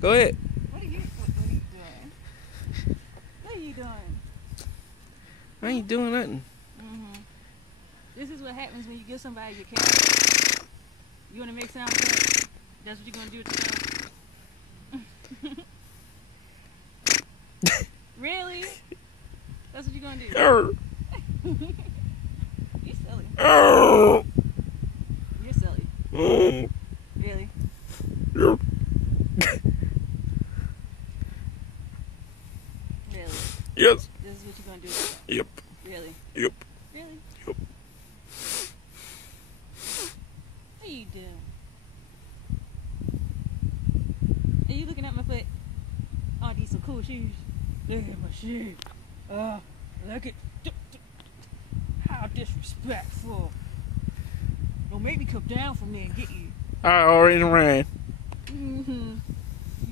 Go ahead. What are you doing? What are you doing? I ain't doing nothing. This is what happens when you give somebody your camera. You want to make sound effects? That's what you're going to do with the sound? Really? That's what you're going to do? You silly. You're silly. Really? Really? Yes. This is what you're going to do? Yep. Really? Yep. Really? Yep. What are you doing? Are you looking at my foot? Oh, these some cool shoes. Look at my shoes. Look at... How disrespectful. Don't make me come down from there and get you. I already ran. You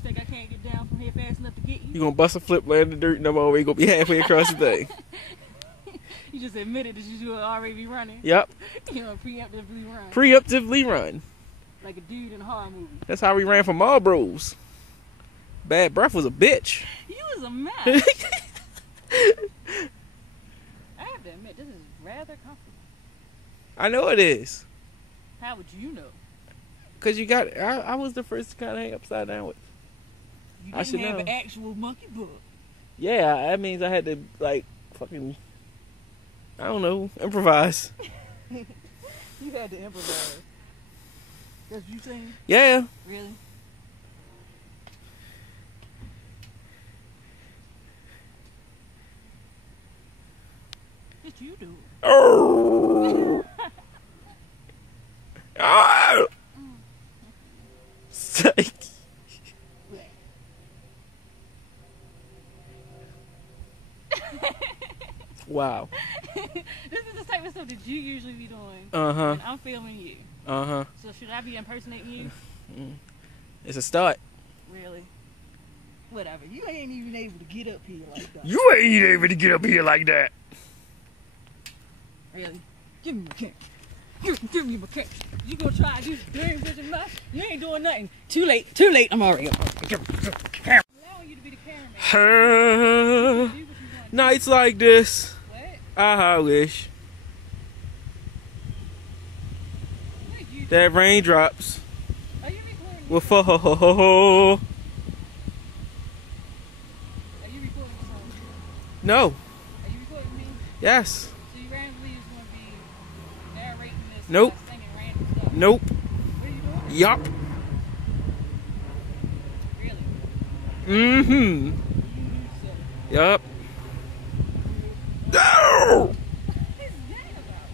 think I can't get down from here fast enough to get you? You gonna bust a flip, land in the dirt, and I'm already gonna be halfway across the thing. You just admitted that you would already be running. Yep. You know, preemptively run. Preemptively run. Like a dude in a horror movie. That's how we ran from Marlboros. Bad breath was a bitch. You was a mess. I have to admit, this is rather comfortable. I know it is. How would you know? Cause you got, I was the first to kind of hang upside down with. You I should didn't have know. an actual monkey book. Yeah, that means I had to like fucking, I don't know, improvise. You had to improvise. That's what you saying? Yeah. Really? What you do? Oh. Ah. Psych. Wow. This is the type of stuff that you usually be doing. Uh-huh. And I'm filming you. Uh-huh. So should I be impersonating you? It's a start. Really? Whatever. You ain't even able to get up here like that. You ain't able to get up here like that. Really? Give me my camera. Give me my camera. You gonna try to do the dream vision mess? You ain't doing nothing. Too late. Too late. I'm already up. Camera. I'm allowing you to be the cameraman. Nights like this. What? I wish What you do? that raindrops Are you recording? will fall. Are you recording the song? No. Are you recording me? Yes. So you randomly is going to be narrating this? Nope. Singing random stuff? Nope. What are you doing? Yup. Really? Mm-hmm. You so. Yup. No! What is that about?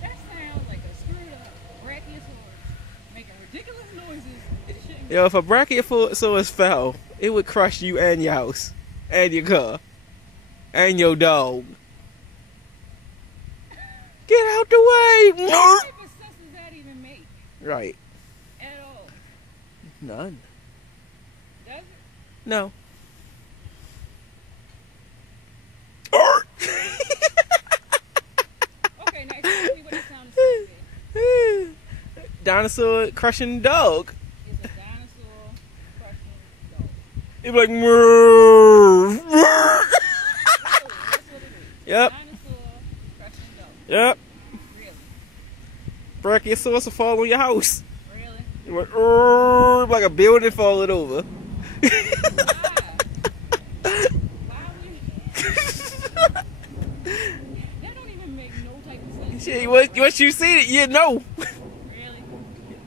That sounds like a screwed up brachiosaurus making ridiculous noises that it shouldn't be. Yo, if a brachiosaurus fell, it would crush you and your house, and your car, and your dog. Get out the way! What type of sense does that even make? Right. At all? None. Does it? No. Okay, now explain me what that sound is. Dinosaur crushing dog. It's a dinosaur crushing dog. It'd be like, murr. Oh, that's what it is. Yep. Dinosaur crushing dog. Yep. Really? Brachiosaurus will fall on your house. Really? It went, like a building falling over. Why? Why would you? That don't even make no type of sense. Shit, once you see it, you know. Really?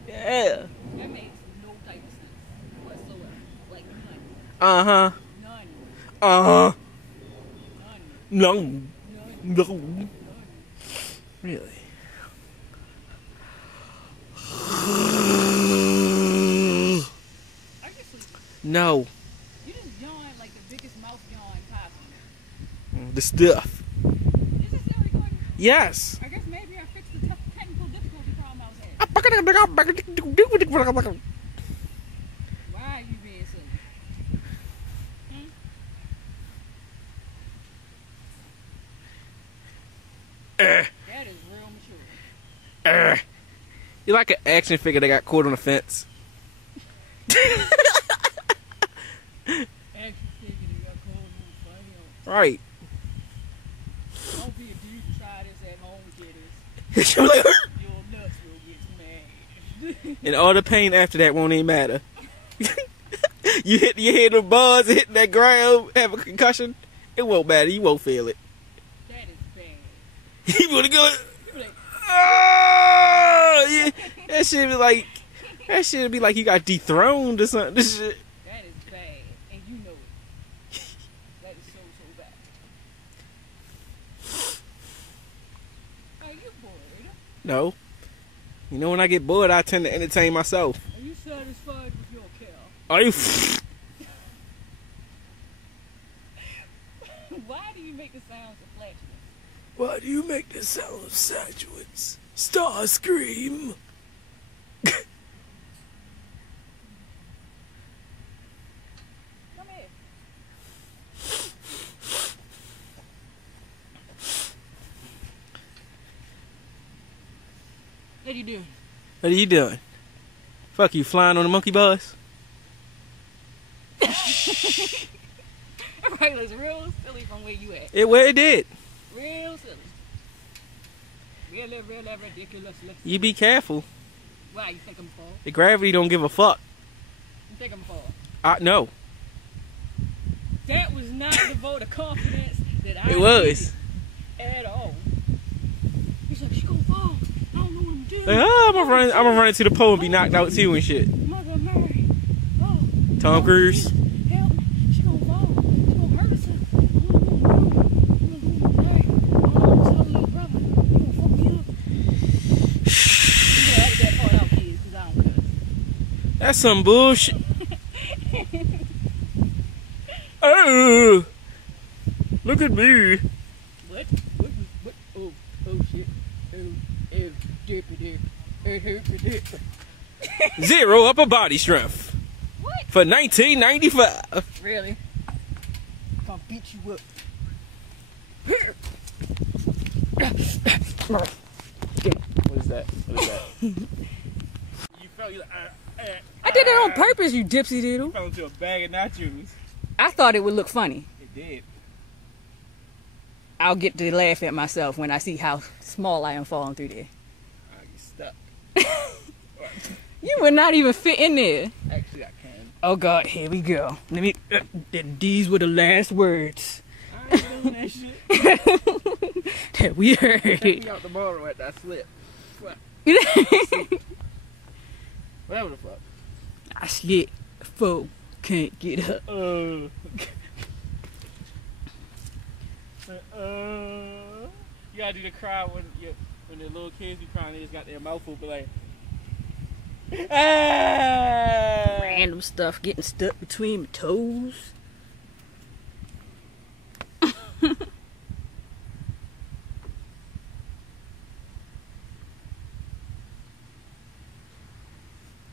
Yeah. That makes no type of sense whatsoever. Like none. Uh-huh. None. Uh-huh. None. No. None. No. Really? Are you sleeping? No. You just yawned like the biggest mouth yawn possible. The stuff. Is this still recording? Yes. I guess maybe I fixed the technical difficulty problem I was having. Why are you being silly? That is real mature. You're like an action figure that got caught on the fence. Action figure that got caught on the fence. Right. Don't be a dude and try this at home, kiddies. You're like, Your nuts will get smashed. and all the pain after that won't even matter. You hit your head with bars, hitting that ground, have a concussion. It won't matter. You won't feel it. That is bad. You wanna go? You be like, Oh, yeah. That shit be like you got dethroned or something. This shit. that is bad, and you know it. That is so bad. Are you bored? No. You know when I get bored, I tend to entertain myself. Are you satisfied with your kill? Are you? Why do you make the sounds of flatulence? Why do you make the sound of flatulence? Star scream. Come here. What are you doing? What are you doing? Fuck you, flying on the monkey bus? Everybody looks real silly from where you at. Where it did. Real silly. Really ridiculous. You be careful. Why, you think I'm fall? The gravity don't give a fuck. You think I'm fall? No. That was not the vote of confidence that I It was. needed at all. He's like, she gonna fall. I don't know what I'm doing. Like, oh, I'm gonna run into the pole and be knocked out too and shit. Mother Mary. Oh. Tom Cruise. Help me. She gonna fall. She gonna hurt herself. Hey, little brother. You gonna fuck me up? Yeah, edit that part out, kids, because I don't cuss. That's some bullshit. Oh, look at me. What? Oh, shit. Dip. 0 upper body strength. What? For 1995. Really? I'll beat you up. What is that? You felt I did it on purpose, you dipsy doodle. fell into a bag of nachos. I thought it would look funny. It did. I'll get to laugh at myself when I see how small I am falling through there. I get stuck. You would not even fit in there. Actually, I can. Oh God, here we go. Let me. These were the last words I ain't doing that shit. that we heard. Take me out tomorrow at that slip. Whatever the fuck. I slid. Foe can't get up. You gotta do the cry when the little kids be crying. They just got their mouth open like. Ah! Random stuff getting stuck between my toes.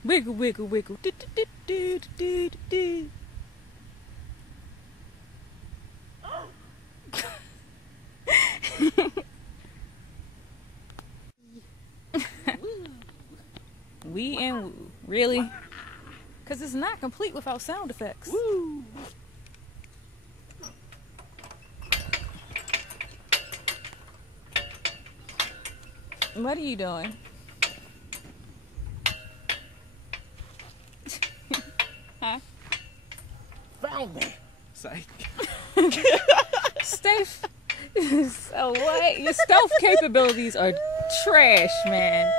Wiggle, wiggle, wiggle. Do, do, do, do, do, do. We and woo. Really? Because it's not complete without sound effects. Woo! What are you doing? Huh? Found me. Psych. Stealth. So what? Your stealth capabilities are trash, man.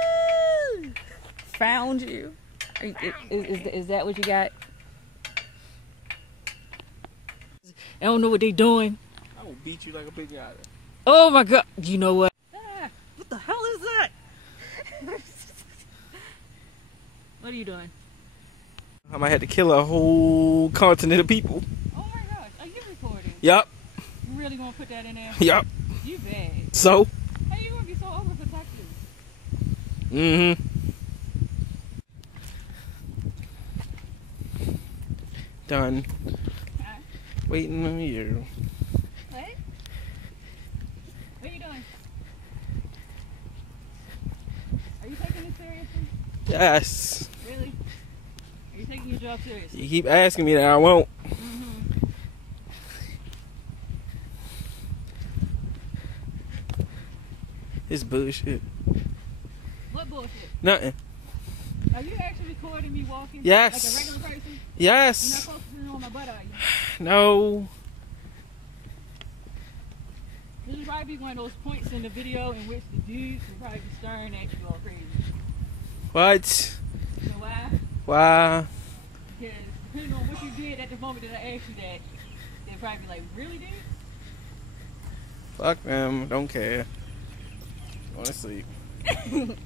Found you. Is that what you got? I don't know what they doing. I will beat you like a pinata. Oh my God! You know what? What the hell is that? What are you doing? I might have to kill a whole continent of people. Oh my gosh! Are you recording? Yup. You really gonna put that in there? Yup. You bad. So? How you gonna be so overprotective? Mm-hmm. Done. Huh? Waiting on you. What? What are you doing? Yes. Really? Are you taking your job seriously? You keep asking me that, I won't. Mm-hmm. It's bullshit. What bullshit? Nothing. Are you actually recording me walking? Yes. Like a regular person? You're not Yes. focusing on my butt, are you? No. This would probably be one of those points in the video in which the dudes would probably be staring at you all crazy. What? You know why? Why? Because depending on what you did at the moment that I asked you that, they'd probably be like, really, dude? Fuck them. Don't care. Want to sleep.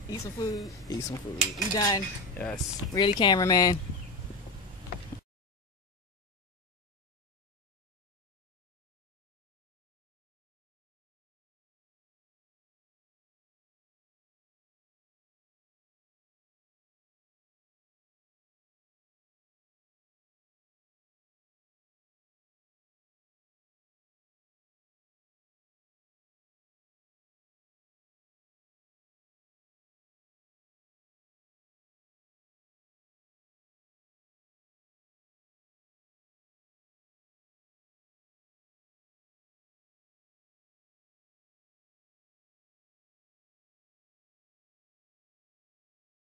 Eat some food. Eat some food. You done. Yes. Really, cameraman?